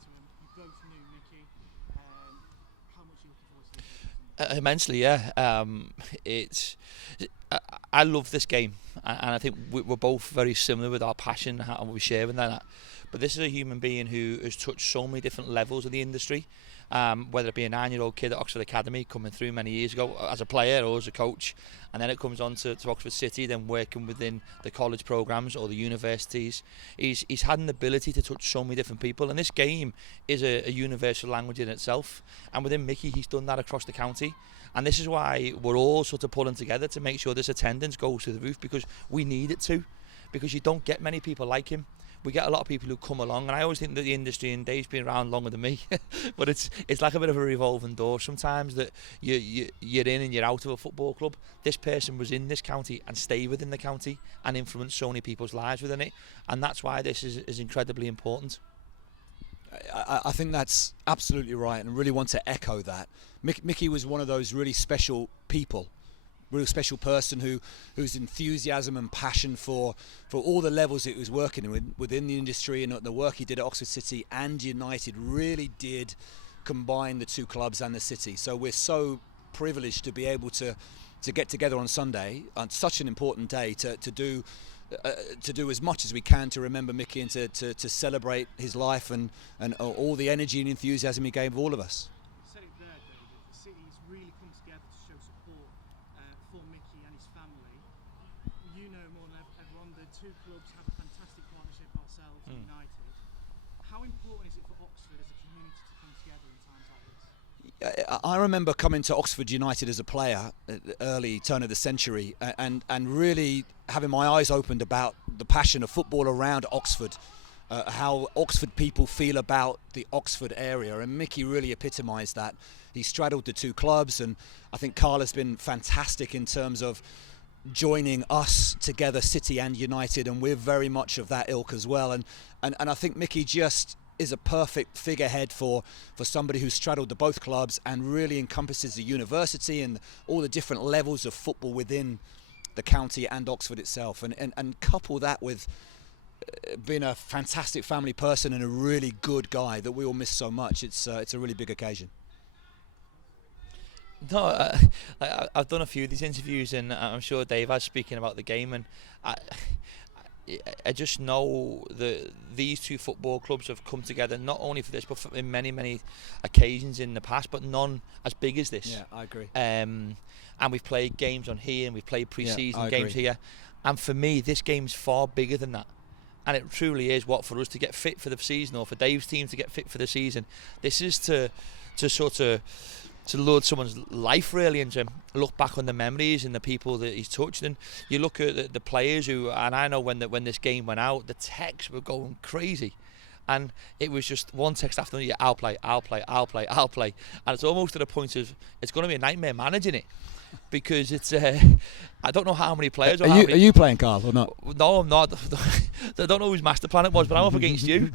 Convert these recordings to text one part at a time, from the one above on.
to him. You both knew Micky. How much are you looking forward to this? Immensely, yeah. I love this game, and I think we're both very similar with our passion and we share in that. But this is a human being who has touched so many different levels of the industry, whether it be a 9-year-old kid at Oxford Academy coming through many years ago as a player or as a coach, and then it comes on to Oxford City, then working within the college programmes or the universities. He's had an ability to touch so many different people, and this game is a universal language in itself. And within Micky, he's done that across the county. And this is why we're all sort of pulling together to make sure this attendance goes to the roof, because we need it to, because you don't get many people like him. We get a lot of people who come along, and I always think that the industry, and Dave's been around longer than me, but it's like a bit of a revolving door sometimes, that you're in and you're out of a football club. This person was in this county and stayed within the county and influenced so many people's lives within it, and that's why this is incredibly important. I think that's absolutely right, and really want to echo that. Micky was one of those really special people, really special person whose enthusiasm and passion for all the levels it was working within the industry, and the work he did at Oxford City and United really did combine the two clubs and the city. So we're so privileged to be able to get together on Sunday on such an important day to do as much as we can to remember Micky and to celebrate his life and all the energy and enthusiasm he gave all of us. You said it there, David. The city's really come together to show support for Micky and his family. You know more than everyone, the two clubs have a fantastic partnership ourselves, United. How important is it for Oxford as a community to come together in times like this? I remember coming to Oxford United as a player at the early turn of the century, and really having my eyes opened about the passion of football around Oxford, how Oxford people feel about the Oxford area, and Micky really epitomised that. He straddled the two clubs, and I think Karl has been fantastic in terms of joining us together, City and United, and we're very much of that ilk as well. And I think Micky just is a perfect figurehead for somebody who's straddled the both clubs and really encompasses the university and all the different levels of football within the county and Oxford itself, and couple that with being a fantastic family person and a really good guy that we all miss so much. It's a really big occasion. No, I've done a few of these interviews, and I'm sure Dave has, speaking about the game, and I just know that these two football clubs have come together not only for this, but in many occasions in the past, but none as big as this. Yeah, I agree. And we've played games on here, and we've played pre-season games agree. here, and for me, this game's far bigger than that. And it truly is what, for us to get fit for the season, or for Dave's team to get fit for the season. This is to sort of to load someone's life, really, and to look back on the memories and the people that he's touched. And you look at the players who, and I know when this game went out, the texts were going crazy, and it was just one text after another. I'll play, and it's almost to the point of it's going to be a nightmare managing it, because it's I don't know how many players. Are you playing, Karl, or not? No, I'm not. I don't know whose master plan it was, but I'm up against you.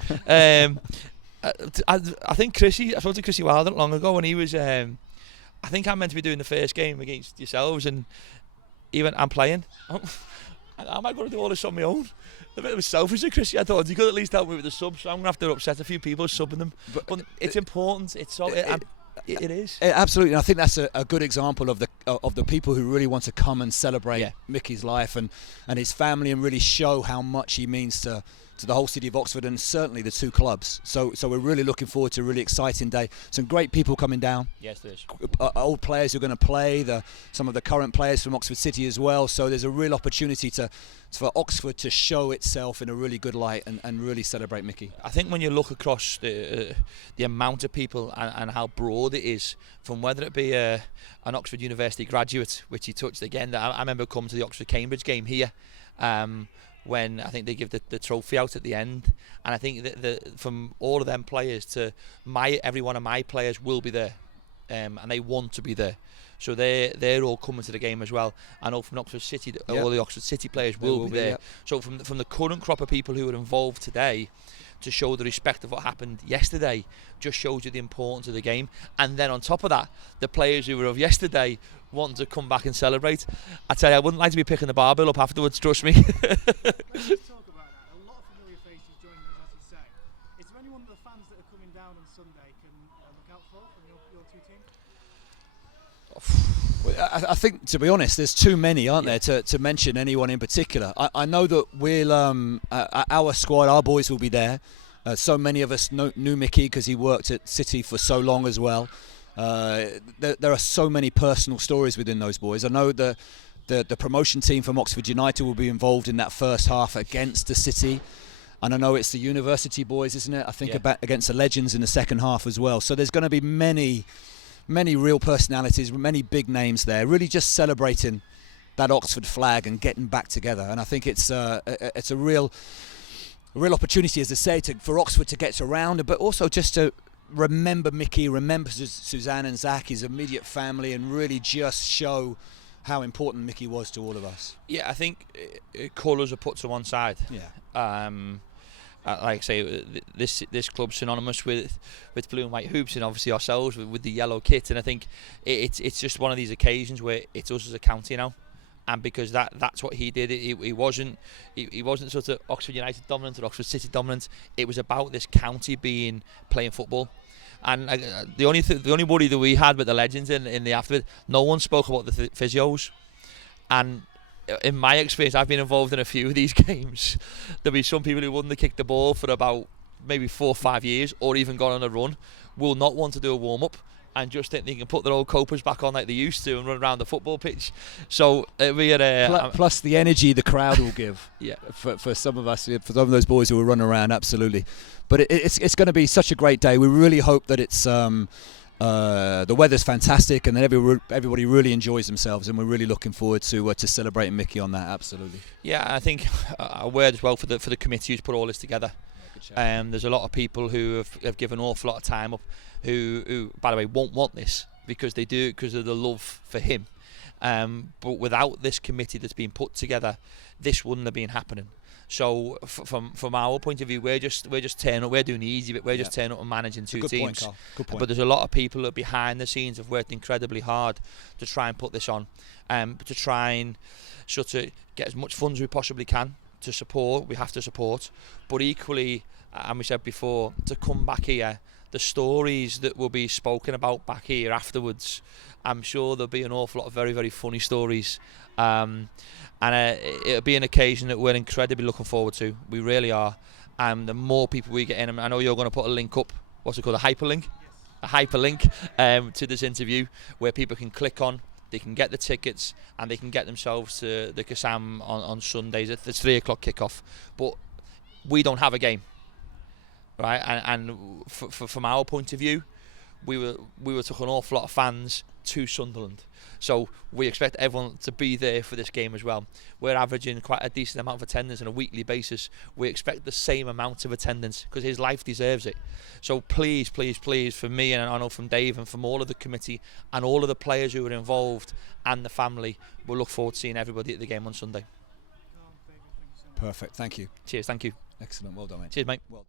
I think Chrissy, I spoke to Chrissy Wilder not long ago, and he was, I think I'm meant to be doing the first game against yourselves, and he went, I'm playing. How am I going to do all this on my own? A bit of selfish of Chrissy. I thought you could at least help me with the subs, so I'm going to have to upset a few people subbing them. But it's important. It's so. It is. Absolutely, and I think that's a good example of the people who really want to come and celebrate Micky's life and his family, and really show how much he means to the whole city of Oxford, and certainly the two clubs. So we're really looking forward to a really exciting day. Some great people coming down. Yes, there is. Old players who are going to play, some of the current players from Oxford City as well. So there's a real opportunity for Oxford to show itself in a really good light and really celebrate Micky. I think when you look across the amount of people and how broad it is, from whether it be an Oxford University graduate, which he touched again, I remember coming to the Oxford-Cambridge game here, when I think they give the trophy out at the end, and I think that from all of them players to every one of my players will be there, and they want to be there. So they're all coming to the game as well. I know from Oxford City, all the Oxford City players will be there. Yep. So from the current crop of people who are involved today, to show the respect of what happened yesterday, just shows you the importance of the game. And then on top of that, the players who were of yesterday wanting to come back and celebrate. I tell you, I wouldn't like to be picking the barbell up afterwards, trust me. Let's talk about that. A lot of familiar faces joining us, as you say. Is there anyone of the fans that are coming down I think, to be honest, there's too many, aren't there, to mention anyone in particular. I know that we'll our squad, our boys will be there. So many of us knew Micky because he worked at City for so long as well. There are so many personal stories within those boys. I know the promotion team from Oxford United will be involved in that first half against the City. And I know it's the university boys, isn't it? I think about against the Legends in the second half as well. So there's going to be many real personalities, many big names there, really just celebrating that Oxford flag and getting back together. And I think it's a real opportunity, as I say, for Oxford to get around, but also just to remember Micky, remember Suzanne and Zach, his immediate family, and really just show how important Micky was to all of us. Yeah, I think colours are put to one side. Yeah. Like I say, this club's synonymous with blue and white hoops, and obviously ourselves with the yellow kit. And I think it's just one of these occasions where it's us as a county now. And because that's what he did, he wasn't sort of Oxford United dominant or Oxford City dominant. It was about this county playing football. And the only worry that we had with the Legends in the afterward, no one spoke about the physios. And in my experience, I've been involved in a few of these games. There'll be some people who wouldn't have kicked the ball for about maybe 4 or 5 years, or even gone on a run, will not want to do a warm up and just think they can put their old copers back on like they used to and run around the football pitch. So we had plus the energy the crowd will give. Yeah, for some of us, for some of those boys who will run around, absolutely. But it's going to be such a great day. We really hope that it's the weather's fantastic and that everybody really enjoys themselves, and we're really looking forward to celebrating Micky on that. Absolutely. Yeah, I think a word as well for the committee who's put all this together. There's a lot of people who have given an awful lot of time up, who by the way won't want this because they do it because of the love for him. But without this committee that's been put together, this wouldn't have been happening. So from our point of view, we're just turning up. We're doing the easy bit. We're just turning up and managing two teams. Point, Karl. Good point. But there's a lot of people that behind the scenes have worked incredibly hard to try and put this on, to try and sort of get as much funds as we possibly can to support. We have to support, but equally, and we said before, to come back here, the stories that will be spoken about back here afterwards, I'm sure there'll be an awful lot of very, very funny stories. And it'll be an occasion that we're incredibly looking forward to. We really are. And the more people we get in, and I know you're going to put a link up, what's it called, a hyperlink? Yes. A hyperlink to this interview where people can click on, they can get the tickets, and they can get themselves to the Kassam on Sundays. It's 3 o'clock kickoff. But we don't have a game, right? And from our point of view, we were took an awful lot of fans to Sunderland. So we expect everyone to be there for this game as well. We're averaging quite a decent amount of attendance on a weekly basis. We expect the same amount of attendance because his life deserves it. So please, please, please, from me, and I know from Dave and from all of the committee and all of the players who are involved and the family, we'll look forward to seeing everybody at the game on Sunday. Perfect. Thank you. Cheers. Thank you. Excellent. Well done, mate. Cheers, mate. Well